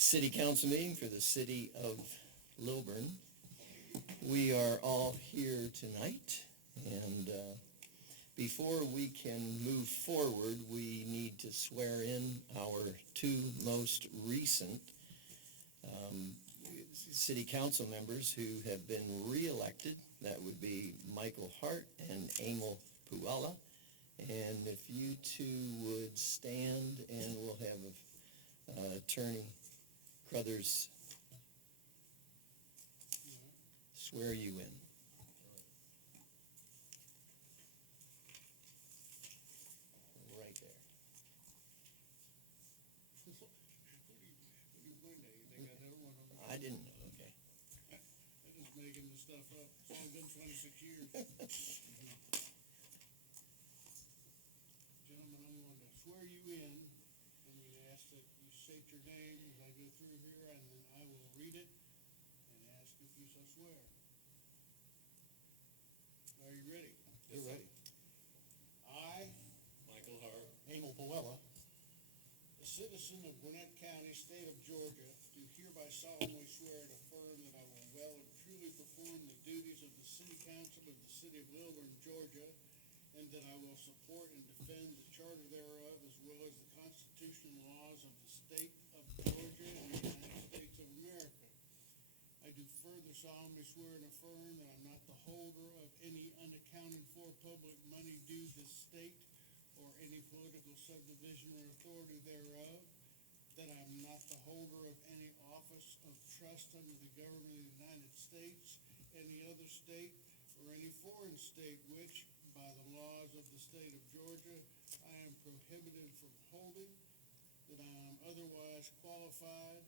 City Council meeting for the city of Lilburn. We are all here tonight, and before we can move forward, we need to swear in our two most recent city council members who have been re-elected. That would be Michael Hart and Emil Puella. And if you two would stand, and we'll have Attorney Crothers swear you in. Right there. I didn't know. Okay. I'm just making this stuff up. It's only been 26 years. Gentlemen, I'm going to swear you in. I'm going to ask that you state your name as I go through here, and then I will read it and ask if you so swear. Are you ready? You're ready. I, Michael Hart, Emil Puella, a citizen of Gwinnett County, state of Georgia, do hereby solemnly swear and affirm that I will well and truly perform the duties of the City Council of the City of Lilburn, Georgia, and that I will support and defend the charter thereof, as well as the Constitution and laws of the state of Georgia and the United States of America. I do further solemnly swear and affirm that I'm not the holder of any unaccounted for public money due this state or any political subdivision or authority thereof, that I am not the holder of any office of trust under the government of the United States, any other state, or any foreign state which, by the laws of the state of Georgia, I am prohibited from holding, that I am otherwise qualified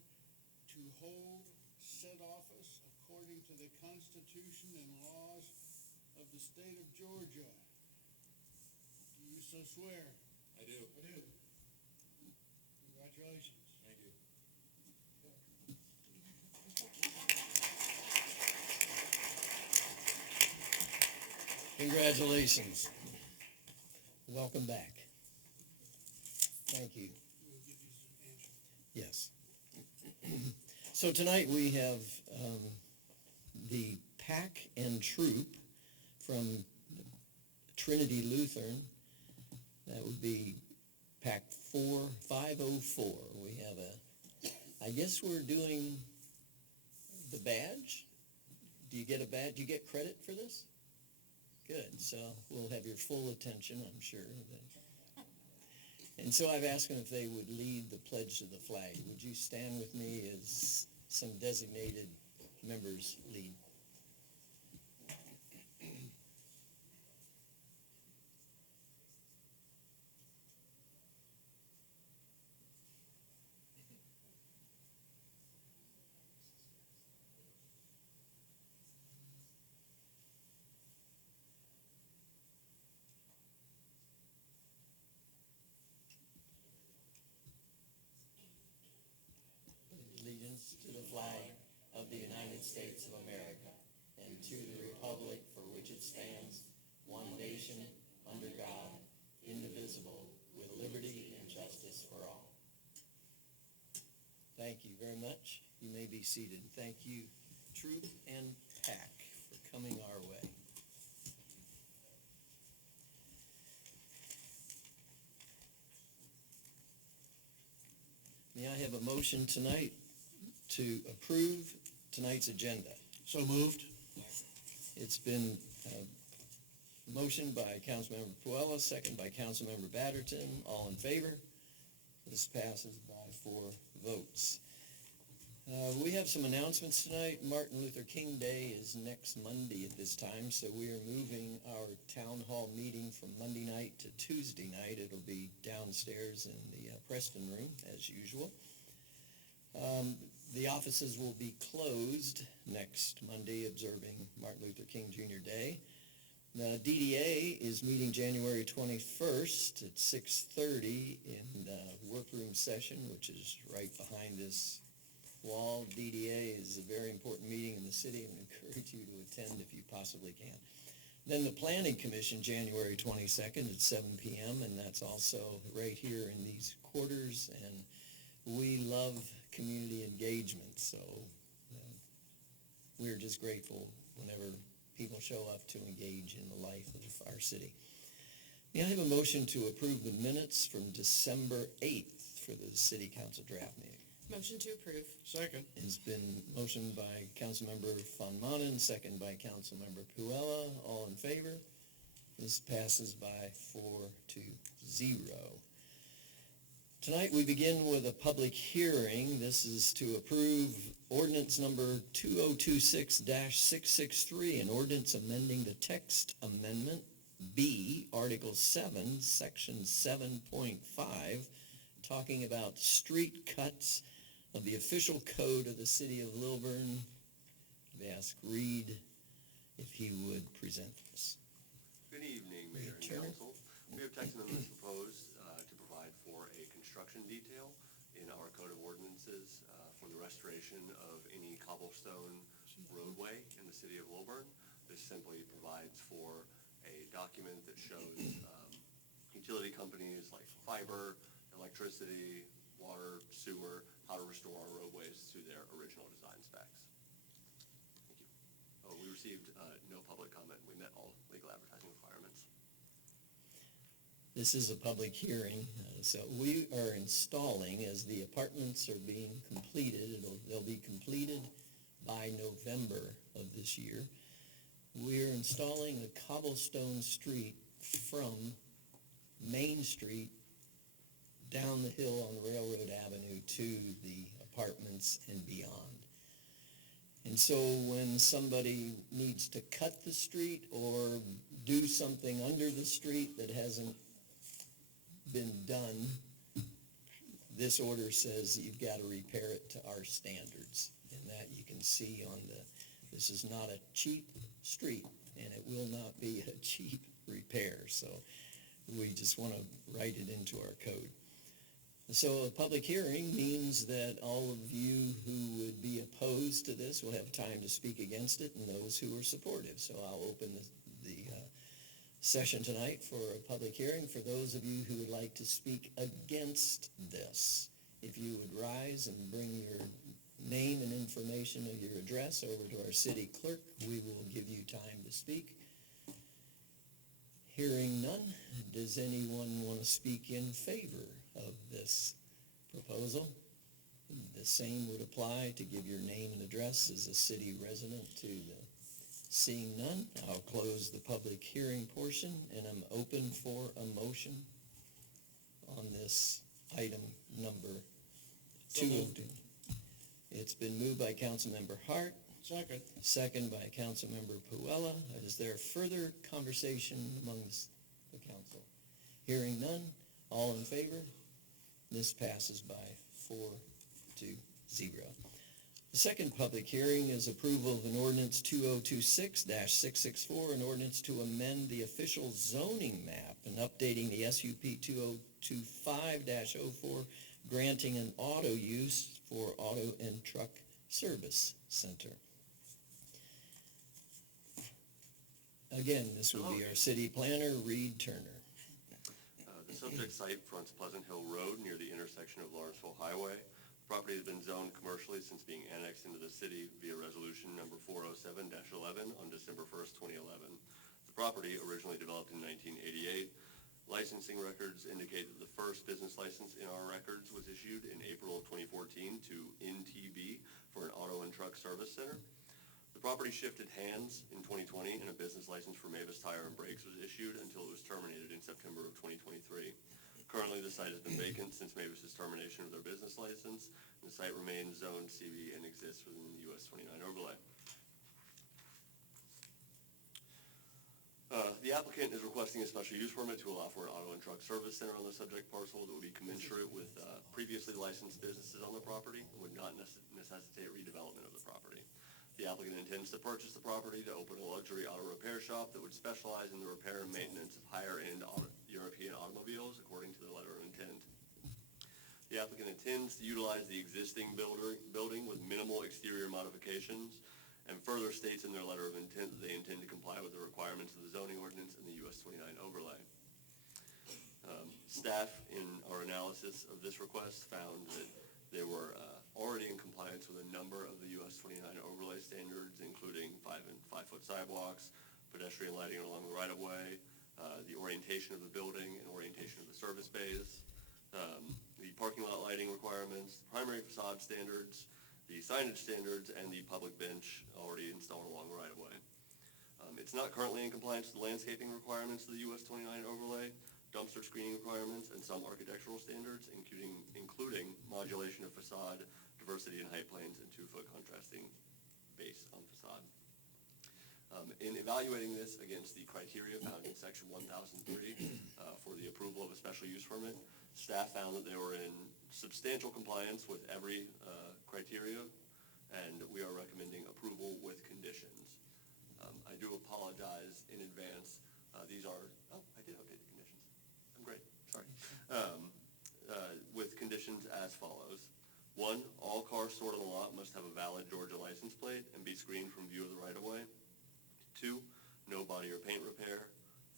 to hold said office according to the Constitution and laws of the state of Georgia. Do you so swear? I do. I do. Congratulations. Thank you. Congratulations. Welcome back. Thank you. We'll give you some answers. Yes. So tonight we have the pack and troop from Trinity Lutheran. That would be pack 4504. We have I guess we're doing the badge. Do you get a badge? Do you get credit for this? Good. So we'll have your full attention, I'm sure. And so I've asked them if they would lead the pledge to the flag. Would you stand with me as some designated members lead? Allegiance to the flag of the United States of America and to the republic for which it stands, one nation, under God, indivisible, with liberty and justice for all. Thank you very much. You may be seated. Thank you, troop and pack, for coming our way. May I have a motion tonight to approve tonight's agenda? So moved. It's been motioned by Councilmember Puella, second by Councilmember Batterton. All in favor? This passes by 4 votes. We have some announcements tonight. Martin Luther King Day is next Monday at this time, so we are moving our town hall meeting from Monday night to Tuesday night. It'll be downstairs in the Preston room, as usual. The offices will be closed next Monday, observing Martin Luther King Jr. Day. The DDA is meeting January 21st at 6:30 in the workroom session, which is right behind this wall. DDA is a very important meeting in the city, and encourage you to attend if you possibly can. Then the Planning Commission, January 22nd at 7 p.m., and that's also right here in these quarters. And we love community engagement, so we're just grateful whenever people show up to engage in the life of our city. May I have a motion to approve the minutes from December 8th for the city council draft meeting? Motion to approve. Second. It's been motioned by Councilmember Von Manen, second by Councilmember Puella. All in favor? This passes by 4-0. Tonight we begin with a public hearing. This is to approve ordinance number 2026-663, an ordinance amending the text amendment B, Article 7, Section 7.5, talking about street cuts of the official code of the city of Lilburn. They ask Reed if he would present this. Good evening, Mayor and Turner. Council. We have text amendments proposed to provide for a construction detail in our Code of Ordinances for the restoration of any cobblestone roadway in the city of Lilburn. This simply provides for a document that shows utility companies like fiber, electricity, water, sewer, how to restore our roadways to their original design specs. Thank you. Oh, we received no public comment. We met all legal advertising requirements. This is a public hearing, so we are installing, as the apartments are being completed, they'll be completed by November of this year. We're installing a cobblestone street from Main Street down the hill on Railroad Avenue to the apartments and beyond. And so when somebody needs to cut the street or do something under the street that hasn't been done, this order says you've got to repair it to our standards. And that you can see on this is not a cheap street, and it will not be a cheap repair. So we just want to write it into our code. So a public hearing means that all of you who would be opposed to this will have time to speak against it, and those who are supportive. So I'll open the session tonight for a public hearing for those of you who would like to speak against this. If you would rise and bring your name and information of your address over to our city clerk, we will give you time to speak. Hearing none, does anyone want to speak in favor of this proposal? The same would apply to give your name and address as a city resident to the. Seeing none, I'll close the public hearing portion, and I'm open for a motion on this item number 202. It's been moved by Councilmember Hart. Second. Second by Councilmember Puella. Is there further conversation amongst the council? Hearing none, all in favor? This passes by 4-0. The second public hearing is approval of an ordinance 2026-664, an ordinance to amend the official zoning map and updating the SUP 2025-04, granting an auto use for auto and truck service center. Again, this would be our city planner, Reed Turner. The subject site fronts Pleasant Hill Road near the intersection of Lawrenceville Highway. The property has been zoned commercially since being annexed into the city via resolution number 407-11 on December 1st, 2011. The property, originally developed in 1988, licensing records indicate that the first business license in our records was issued in April of 2014 to NTB for an auto and truck service center. The property shifted hands in 2020 and a business license for Mavis Tire and Brakes was issued until it was terminated in September of 2023. Currently, the site has been vacant since Mavis's termination of their business license, and the site remains zoned CB and exists within the US 29 overlay. The applicant is requesting a special use permit to allow for an auto and truck service center on the subject parcel that would be commensurate with previously licensed businesses on the property and would not necessitate redevelopment of the property. The applicant intends to purchase the property to open a luxury auto repair shop that would specialize in the repair and maintenance of higher-end European automobiles, according to the letter of intent. The applicant intends to utilize the existing building with minimal exterior modifications, and further states in their letter of intent that they intend to comply with the requirements of the zoning ordinance and the US 29 overlay. Staff, in our analysis of this request, found that there were sidewalks, pedestrian lighting along the right-of-way, the orientation of the building and orientation of the service bays, the parking lot lighting requirements, primary facade standards, the signage standards, and the public bench already installed along the right-of-way. It's not currently in compliance with the landscaping requirements of the US 29 overlay, dumpster screening requirements, and some architectural standards, including modulation of facade, diversity in height planes, and 2-foot contrasting base on facade. In evaluating this against the criteria found in section 1003 for the approval of a special use permit, staff found that they were in substantial compliance with every criteria, and we are recommending approval with conditions. I do apologize in advance. These are, I did update the conditions. I'm great, sorry. With conditions as follows. 1, all cars stored on the lot must have a valid Georgia license plate and be screened from view of the right-of-way. 2, no body or paint repair.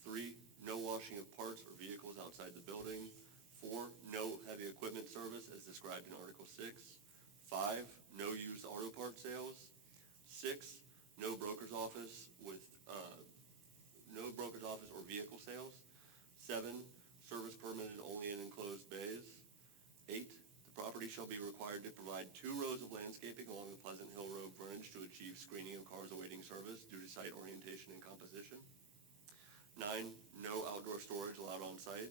3, no washing of parts or vehicles outside the building. 4, no heavy equipment service as described in Article 6. 5, no used auto part sales. 6, no broker's office or vehicle sales. 7, service permitted only in enclosed bays. 8, the property shall be required to provide 2 rows of landscaping along the Pleasant Hill Road frontage to achieve screening of cars awaiting service due to site orientation and composition. 9, no outdoor storage allowed on site.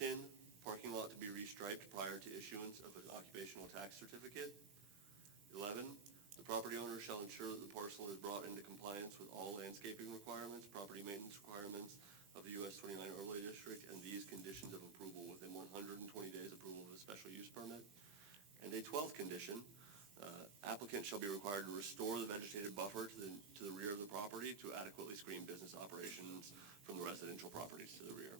10, parking lot to be restriped prior to issuance of an occupational tax certificate. 11, the property owner shall ensure that the parcel is brought into compliance with all landscaping requirements, property maintenance requirements of the US 29 overlay district, and these conditions of approval within 120 days approval of a special use permit. And a 12th condition, applicant shall be required to restore the vegetated buffer to the rear of the property to adequately screen business operations from the residential properties to the rear.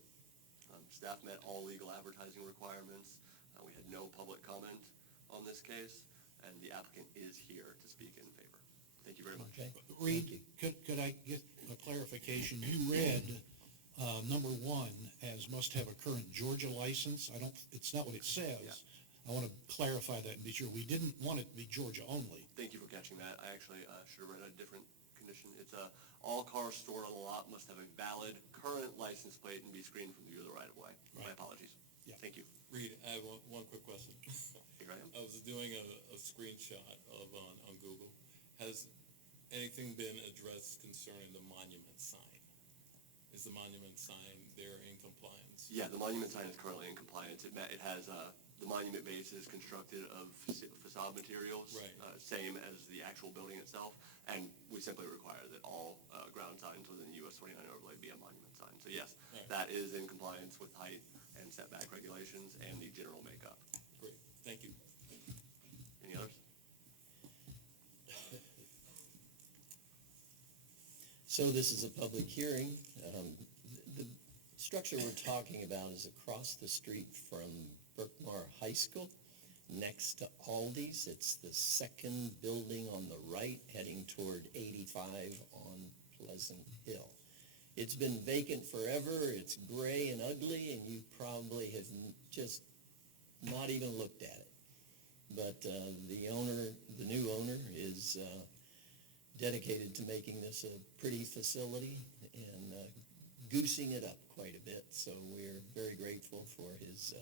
Staff met all legal advertising requirements. We had no public comment on this case, and the applicant is here to speak in favor. Thank you very much. Okay. Reed, could I get a clarification? You read number 1 as must have a current Georgia license. It's not what it says. Yeah. I want to clarify that and be sure. We didn't want it to be Georgia only. Thank you for catching that. I actually should have read a different condition. It's all cars stored on the lot must have a valid current license plate and be screened from view of the right-of-way. My Right. apologies. Yeah. Thank you. Reed, I have one quick question. Here I am. I was doing a screenshot of on Google. Has anything been addressed concerning the monument sign? Is the monument sign there in compliance? Yeah, the monument sign is currently in compliance. It has the monument base is constructed of facade materials, Right. Same as the actual building itself, and we simply require that all ground signs within the US 29 overlay be a monument sign. So yes, Right. that is in compliance with height and setback regulations and the general makeup. Great, thank you. Any others? So this is a public hearing. The structure we're talking about is across the street from Berkmar High School, next to Aldi's. It's the second building on the right, heading toward 85 on Pleasant Hill. It's been vacant forever. It's gray and ugly, and you probably have just not even looked at it. But the new owner is dedicated to making this a pretty facility and goosing it up quite a bit. So we're very grateful for his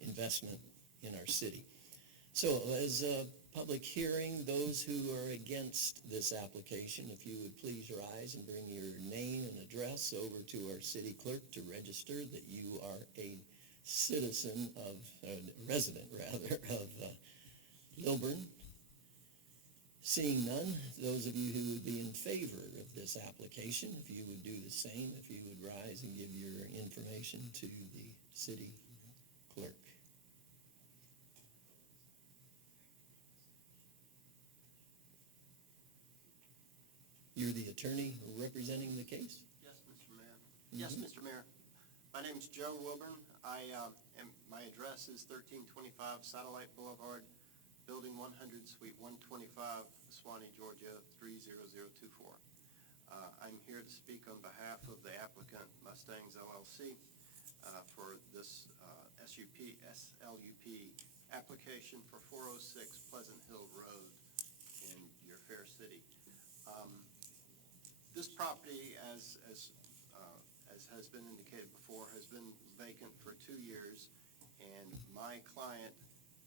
investment in our city. So as a public hearing, those who are against this application, if you would please rise and bring your name and address over to our city clerk to register that you are a citizen of, resident rather, of Lilburn. Seeing none, those of you who would be in favor of this application, if you would do the same, if you would rise and give your information to the city clerk. You're the attorney representing the case? Yes, Mr. Mayor. Yes, Mr. Mayor. My name is Joe Wilburn. My address is 1325 Satellite Boulevard, Building 100, Suite 125, Suwanee, Georgia 30024. I'm here to speak on behalf of the applicant Mustangs LLC for this SLUP application for 406 Pleasant Hill Road in your fair city. This property, as has been indicated before, has been vacant for 2 years, and my client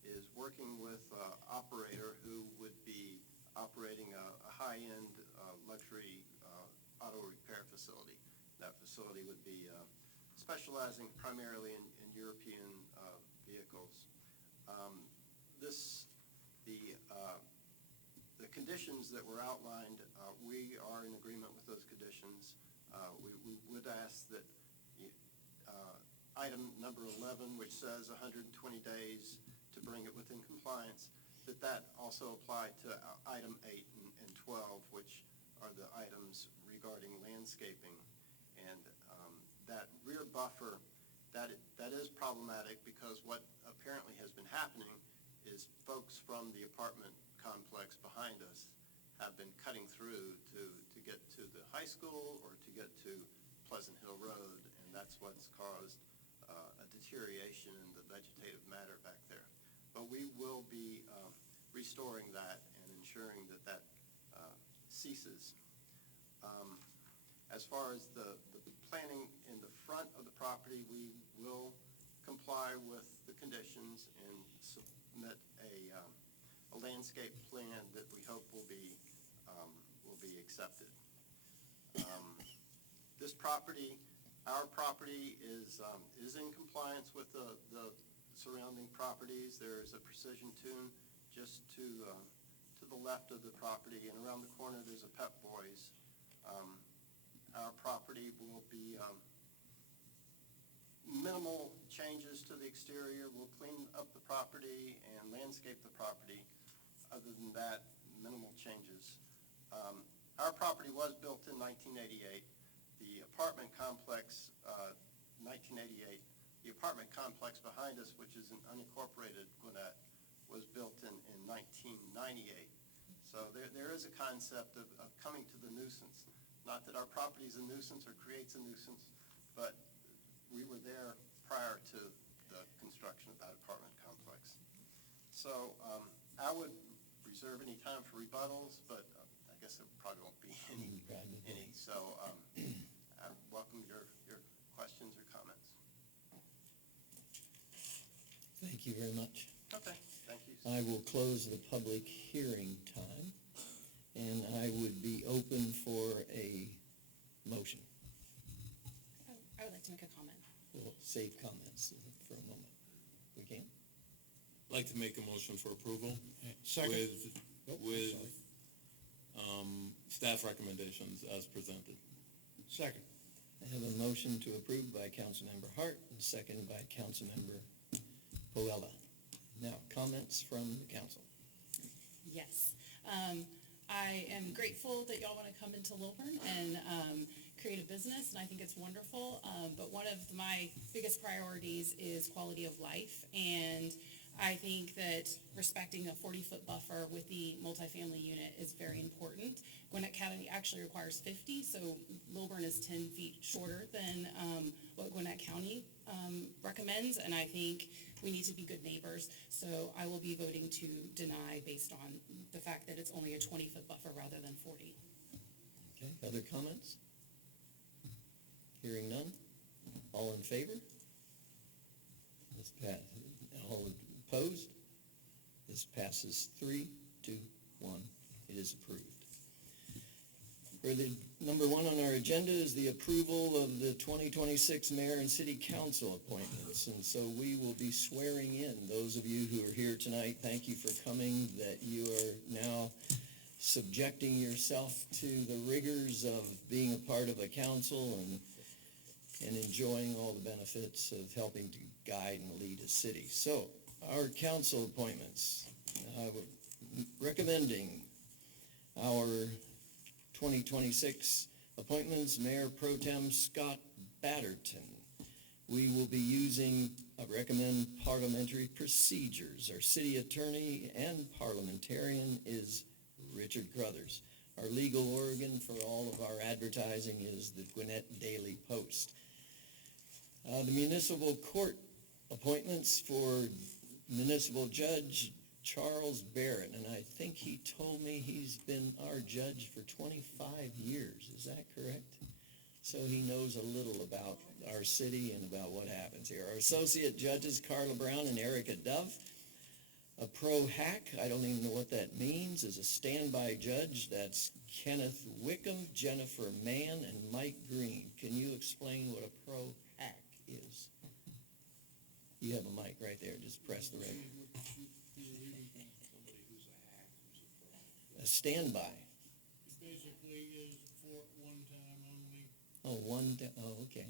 is working with an operator who would be operating a high-end luxury auto repair facility. That facility would be specializing primarily in European vehicles. The conditions that were outlined, we are in agreement with those conditions. We would ask that item number 11, which says 120 days to bring it within compliance, that also apply to item 8 and 12, which are the items regarding landscaping. And that rear buffer, that is problematic, because what apparently has been happening is folks from the apartment complex behind us have been cutting through to get to the high school or to get to Pleasant Hill Road, and that's what's caused a deterioration in the vegetative matter back there. But we will be restoring that and ensuring that ceases. As far as the planning in the front of the property, we will comply with the conditions and submit a landscape plan that we hope will be accepted. This property, our property, is in compliance with the surrounding properties. There is a precision tune just to the left of the property, and around the corner there's a Pep Boys. Our property will be minimal changes to the exterior. We'll clean up the property and landscape the property. Other than that, minimal changes. Our property was built in 1988. The apartment complex, 1988, the apartment complex behind us, which is an unincorporated Gwinnett, was built in 1998. So there is a concept of coming to the nuisance. Not that our property is a nuisance or creates a nuisance, but we were there prior to the construction of that apartment complex. So I would reserve any time for rebuttals, but I guess there probably won't be any. So I welcome your questions or comments. Thank you very much. Okay, thank you. I will close the public hearing time, and I would be open for a motion. I would like to make a comment. We'll save comments for a moment. We can? I'd like to make a motion for approval Second. with staff recommendations as presented. Second. I have a motion to approve by Councilmember Hart and second by Councilmember Poella. Now, comments from the council. Yes. I am grateful that y'all want to come into Lilburn and create a business, and I think it's wonderful. But one of my biggest priorities is quality of life, and I think that respecting a 40-foot buffer with the multifamily unit is very important. Gwinnett County actually requires 50, so Lilburn is 10 feet shorter than what Gwinnett County recommends, and I think we need to be good neighbors. So I will be voting to deny based on the fact that it's only a 20-foot buffer rather than 40. Okay, other comments? Hearing none? All in favor? This passes. All opposed? This passes 3-1. It is approved. For the number 1 on our agenda is the approval of the 2026 mayor and city council appointments. And so we will be swearing in those of you who are here tonight. Thank you for coming, that you are now subjecting yourself to the rigors of being a part of a council and enjoying all the benefits of helping to guide and lead a city. So our council appointments, recommending our 2026 appointments, Mayor Pro Tem Scott Batterton. We will be using, recommend parliamentary procedures. Our city attorney and parliamentarian is Richard Crothers. Our legal organ for all of our advertising is the Gwinnett Daily Post. The municipal court appointments for municipal judge Charles Barrett, and I think he told me he's been our judge for 25 years. Is that correct? So he knows a little about our city and about what happens here. Our associate judges, Carla Brown and Erica Dove. A pro hack, I don't even know what that means, is a standby judge. That's Kenneth Wickham, Jennifer Mann, and Mike Green. Can you explain what a pro hack is? You have a mic right there. Just press the red. Somebody who's a hack, who's a pro. A standby. It basically is for one time only. Okay.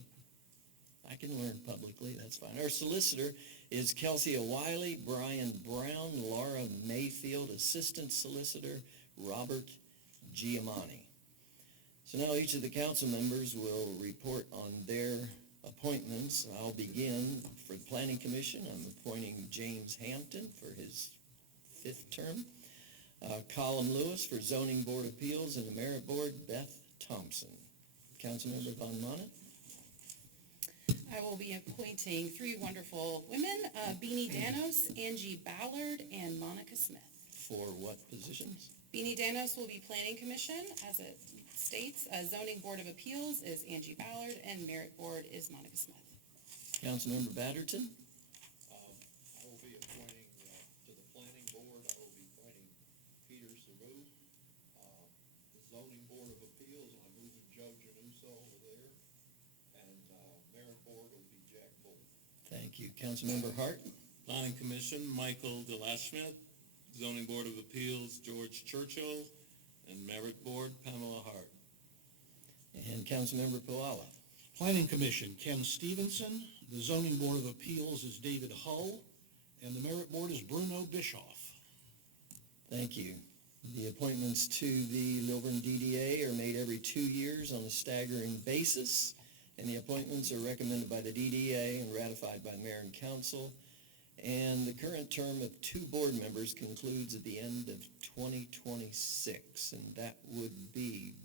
I can learn publicly, that's fine. Our solicitor is Kelsey Wiley, Brian Brown, Laura Mayfield, Assistant Solicitor, Robert Giamatti. So now each of the council members will report on their appointments. I'll begin for the Planning Commission. I'm appointing James Hampton for his 5th term. Colin Lewis for Zoning Board of Appeals, and the Merit Board, Beth Thompson. Councilmember Von Mannen? I will be appointing 3 wonderful women, Beanie Danos, Angie Ballard, and Monica Smith. For what positions? Beanie Danos will be Planning Commission, as it states. Zoning Board of Appeals is Angie Ballard, and Merit Board is Monica Smith. Councilmember Batterton? I will be appointing, to the planning board, I will be appointing Peter Saru. The zoning board of appeals, I'm moving Joe Januso over there. And, merit board will be Jack Bull. Thank you. Councilmember Hart? Planning Commission, Michael DeLashmuth. Zoning Board of Appeals, George Churchill. And Merit Board, Pamela Hart. And Councilmember Puala? Planning Commission, Ken Stevenson. The Zoning Board of Appeals is David Hull, and the Merit Board is Bruno Bischoff. Thank you. The appointments to the Lilburn DDA are made every 2 years on a staggering basis, and the appointments are recommended by the DDA and ratified by mayor and council. And the current term of 2 board members concludes at the end of 2026, and that would be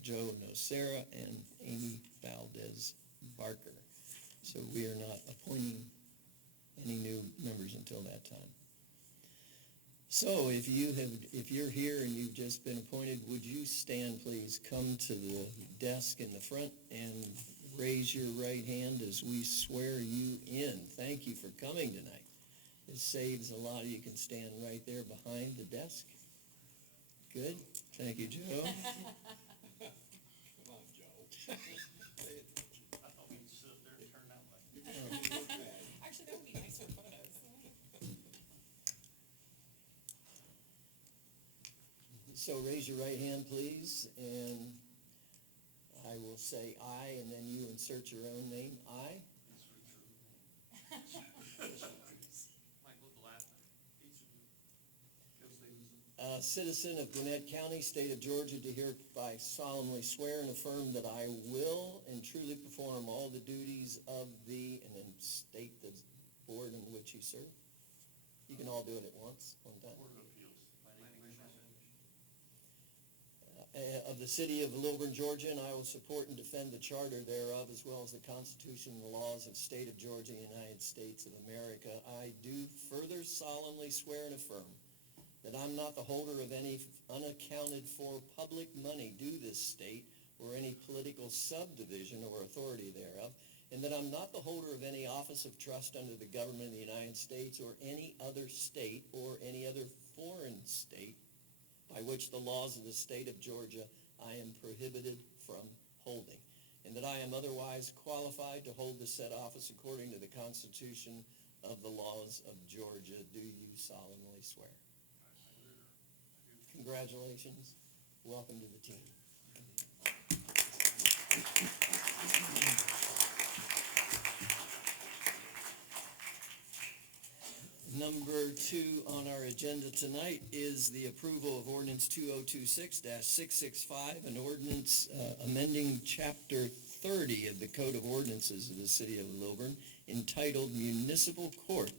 Joe Nocera and Amy Valdez Barker. So we are not appointing any new members until that time. So if you're here and you've just been appointed, would you stand, please? Come to the desk in the front and raise your right hand as we swear you in. Thank you for coming tonight. It saves a lot. You can stand right there behind the desk. Good. Thank you, Joe. Come on, Joe. Pay attention. I thought we'd sit there and turn that way. Actually, that would be nice for photos. So raise your right hand, please, and I will say aye, and then you insert your own name. Aye. Michael DeLashmuth. Citizen of Gwinnett County, state of Georgia, do hereby solemnly swear and affirm that I will and truly perform all the duties of the, and then state the board in which you serve. You can all do it at once, one time. Board of Appeals. Planning Commission. Of the city of Lilburn, Georgia, and I will support and defend the charter thereof, as well as the Constitution and the laws of the state of Georgia and the United States of America. I do further solemnly swear and affirm that I'm not the holder of any unaccounted for public money due this state or any political subdivision or authority thereof, and that I'm not the holder of any office of trust under the government of the United States or any other state or any other foreign state by which the laws of the state of Georgia I am prohibited from holding, and that I am otherwise qualified to hold the said office according to the Constitution of the laws of Georgia. Do you solemnly swear? Congratulations. Welcome to the team. Number 2 on our agenda tonight is the approval of ordinance 2026-665, an ordinance amending chapter 30 of the Code of Ordinances of the city of Lilburn entitled Municipal Court,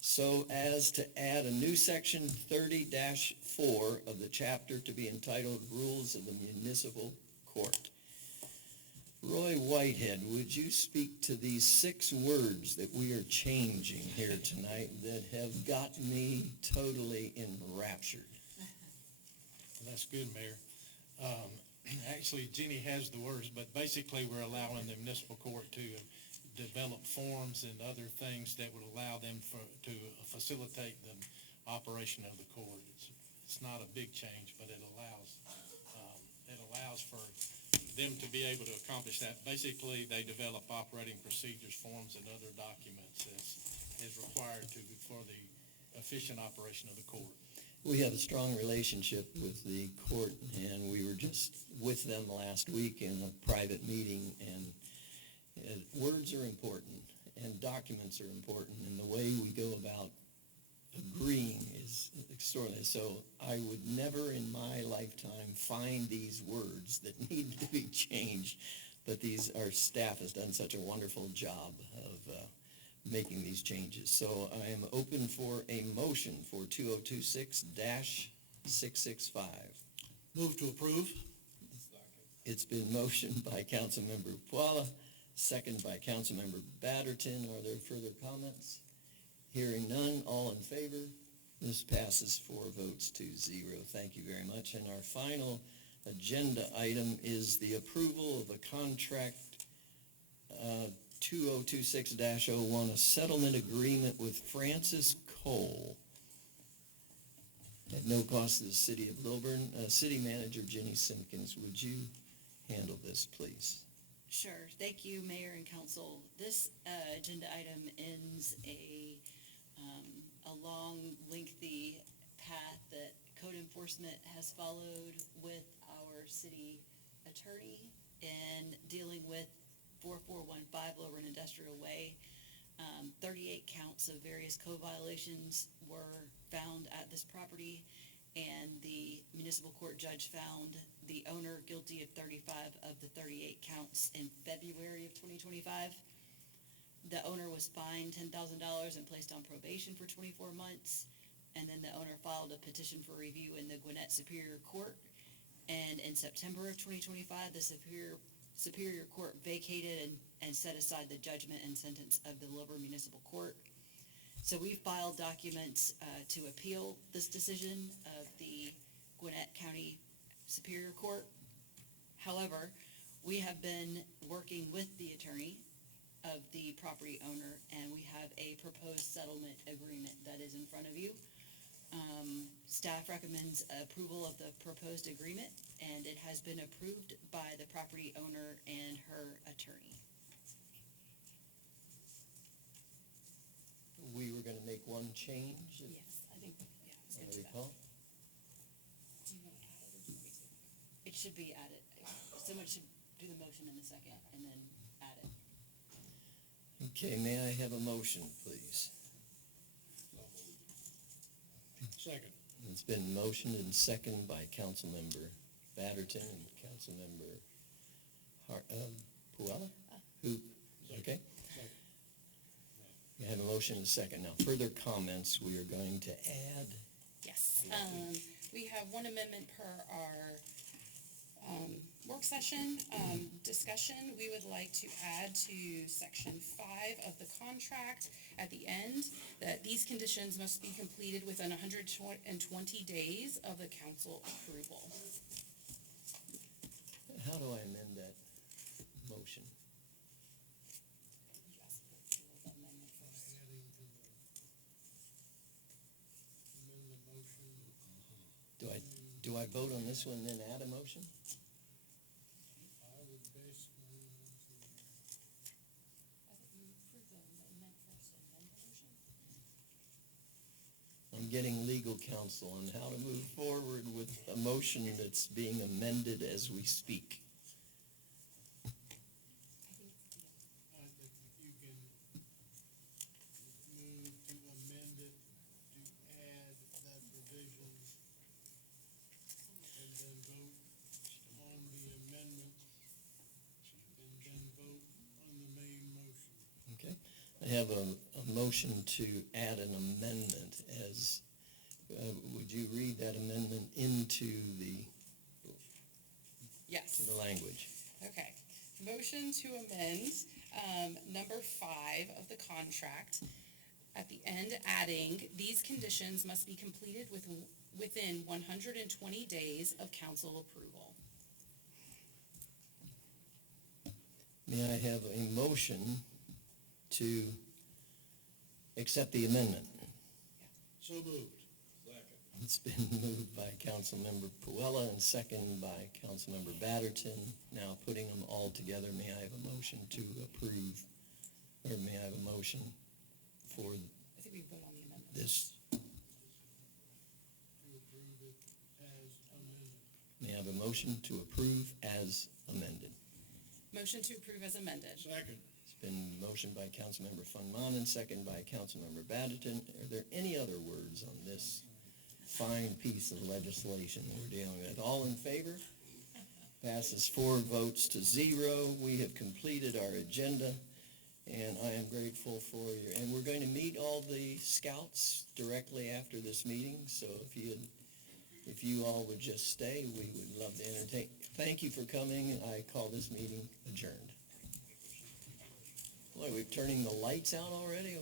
so as to add a new section 30-4 of the chapter to be entitled Rules of the Municipal Court. Roy Whitehead, would you speak to these 6 words that we are changing here tonight that have got me totally enraptured? That's good, Mayor. Actually, Jenny has the words, but basically we're allowing the municipal court to develop forms and other things that would allow them to facilitate the operation of the court. It's not a big change, but it allows for them to be able to accomplish that. Basically, they develop operating procedures, forms, and other documents as is required for the efficient operation of the court. We have a strong relationship with the court, and we were just with them last week in a private meeting, and words are important, and documents are important, and the way we go about agreeing is extraordinary. So I would never in my lifetime find these words that need to be changed, but our staff has done such a wonderful job of making these changes. So I am open for a motion for 2026-665. Move to approve. It's been motioned by Councilmember Puala, second by Councilmember Batterton. Are there further comments? Hearing none, all in favor? This passes 4 votes to 0. Thank you very much. And our final agenda item is the approval of a contract 2026-01, a settlement agreement with Francis Cole at no cost to the city of Lilburn. City Manager Jenny Simpkins, would you handle this, please? Sure. Thank you, Mayor and Council. This agenda item ends a long, lengthy path that code enforcement has followed with our city attorney in dealing with 4415 Lilburn Industrial Way. 38 counts of various code violations were found at this property, and the municipal court judge found the owner guilty of 35 of the 38 counts in February of 2025. The owner was fined $10,000 and placed on probation for 24 months, and then the owner filed a petition for review in the Gwinnett Superior Court, and in September of 2025, the Superior Court vacated and set aside the judgment and sentence of the Lilburn Municipal Court. So we filed documents to appeal this decision of the Gwinnett County Superior Court. However, we have been working with the attorney of the property owner, and we have a proposed settlement agreement that is in front of you. Staff recommends approval of the proposed agreement, and it has been approved by the property owner and her attorney. We were going to make one change, if Yes, I think, yeah, let's I get to that. recall. Do you want to add it or do you want me to? It should be added. Someone should do the motion in a second and then add it. Okay, may I have a motion, please? Second. It's been motioned and seconded by Councilmember Batterton and Councilmember Puala? Who? Okay. We have a motion and a second. Now, further comments, we are going to add. Yes, we have one amendment per our work session discussion. We would like to add to section 5 of the contract at the end that these conditions must be completed within 120 days of the council approval. How do I amend that motion? You asked for approval of the amendment first. Adding to the amendment motion. Do I vote on this one, then add a motion? I would basically, I thought you approved the amendment first and then the motion. I'm getting legal counsel on how to move forward with a motion that's being amended as we speak. I think, I think if you can move to amend it, to add that provision, and then vote on the amendment, and then vote on the main motion. Okay. I have a motion to add an amendment as, would you read that amendment into the yes. language? Okay. Motion to amend, number 5 of the contract. At the end, adding, these conditions must be completed within 120 days of council approval. May I have a motion to accept the amendment? So moved. It's been moved by Councilmember Puella and seconded by Councilmember Batterton. Now, putting them all together, may I have a motion to approve, or may I have a motion for I think we vote on the amendment. this? To approve it as amended. May I have a motion to approve as amended? Motion to approve as amended. Second. It's been motioned by Councilmember Funmanen, seconded by Councilmember Batterton. Are there any other words on this fine piece of legislation we're dealing with? All in favor? Passes 4 votes to 0. We have completed our agenda, and I am grateful for your, and we're going to meet all the scouts directly after this meeting, so if you all would just stay, we would love to entertain. Thank you for coming. I call this meeting adjourned. Boy, we're turning the lights out already?